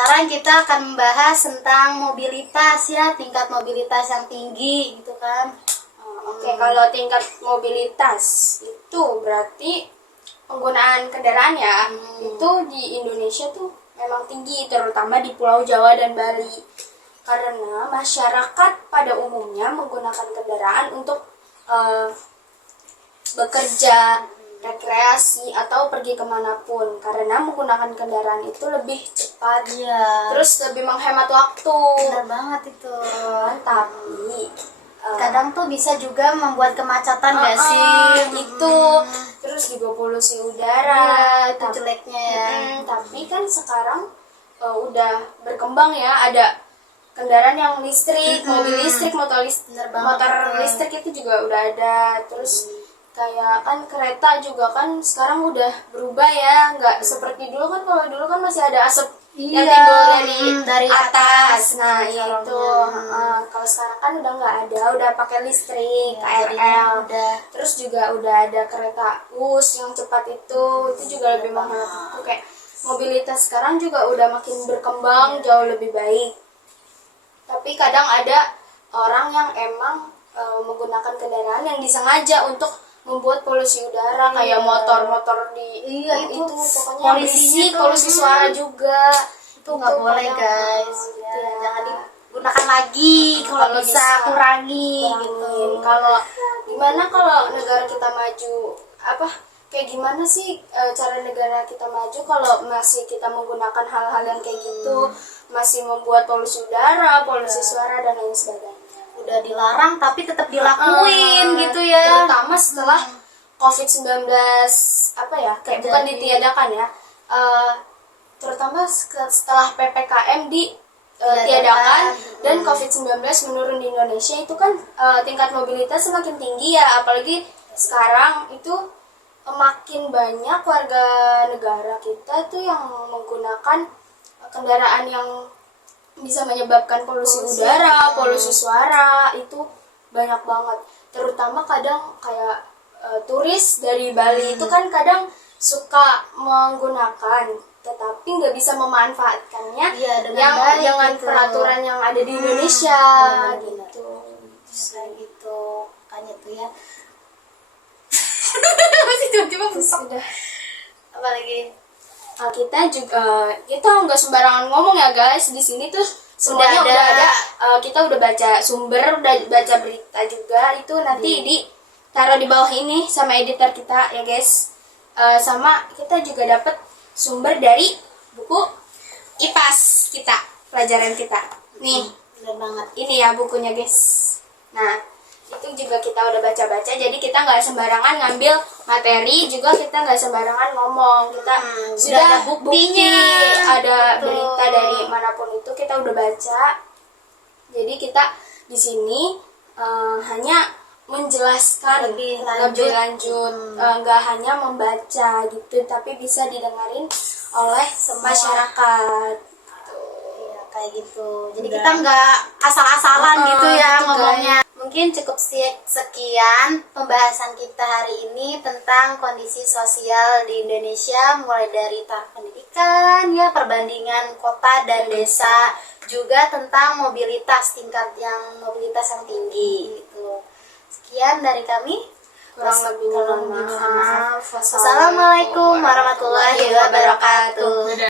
sekarang kita akan membahas tentang mobilitas ya, tingkat mobilitas yang tinggi gitu kan. Oke, kalau tingkat mobilitas itu berarti penggunaan kendaraan ya, itu di Indonesia tuh memang tinggi, terutama di Pulau Jawa dan Bali. Karena masyarakat pada umumnya menggunakan kendaraan untuk bekerja, rekreasi, atau pergi kemanapun. Karena menggunakan kendaraan itu lebih cepat, terus lebih menghemat waktu. Benar banget itu. Tapi Kadang tuh bisa juga membuat kemacetan gak sih? itu terus juga polusi udara, Itu jeleknya ya. tapi kan sekarang udah berkembang ya, ada kendaraan yang listrik, mobil listrik, motor listrik itu juga udah ada. Terus kayak kan kereta juga kan sekarang udah berubah ya, nggak seperti dulu kan. Kalau dulu kan masih ada asap yang timbul dari atas. Nah itu kalau sekarang kan udah nggak ada, udah pakai listrik, KRL. Terus juga udah ada kereta bus yang cepat itu juga lebih menghemat waktu. Kayak mobilitas sekarang juga udah makin berkembang, jauh lebih baik. Tapi kadang ada orang yang emang menggunakan kendaraan yang disengaja untuk membuat polusi udara, kayak motor-motor di itu pokoknya berisik, polusi suara juga. Itu nggak boleh guys. Jangan digunakan lagi, kalau bisa kurangi gitu. Kalau gimana kalau negara kita maju, kayak gimana sih cara negara kita maju kalau masih kita menggunakan hal-hal yang kayak gitu, masih membuat polusi udara, polusi suara, dan lain sebagainya. Udah dilarang tapi tetap dilakuin gitu ya. Terutama setelah COVID-19 kayak bukan ditiadakan ya, terutama setelah PPKM ditiadakan dan COVID-19 menurun di Indonesia, itu kan tingkat mobilitas semakin tinggi ya. Apalagi sekarang itu makin banyak warga negara kita tuh yang menggunakan kendaraan yang bisa menyebabkan polusi udara, polusi suara, itu banyak banget. Terutama kadang kayak turis dari Bali itu kan kadang suka menggunakan, tetapi nggak bisa memanfaatkannya dengan peraturan yang ada di Indonesia gitu. Gitu, makanya tuh ya. Masih tiba-tiba sudah. Apalagi kita nggak sembarangan ngomong ya guys. Di sini tuh semuanya udah ada. Kita udah baca sumber, udah baca berita juga. Itu nanti ditaruh di bawah ini sama editor kita ya guys. Sama kita juga dapat sumber dari buku IPAS kita, pelajaran kita. Nih, bener banget. Ini ya bukunya guys. Nah, itu juga kita udah baca-baca, jadi kita nggak sembarangan ngambil materi, juga kita nggak sembarangan ngomong. Kita sudah ada buktinya, ada berita dari manapun itu kita udah baca. Jadi kita di sini hanya menjelaskan lebih lanjut, nggak hanya membaca gitu, tapi bisa didengarin oleh masyarakat. Ya, kayak gitu. Jadi kita nggak asal-asalan gitu ya ngomongnya. Mungkin cukup sekian pembahasan kita hari ini tentang kondisi sosial di Indonesia, mulai dari taraf pendidikan ya, perbandingan kota dan desa, juga tentang tingkat mobilitas yang tinggi gitu. Sekian dari kami. Kurang lebih mohon maaf. Wassalamualaikum warahmatullahi wabarakatuh.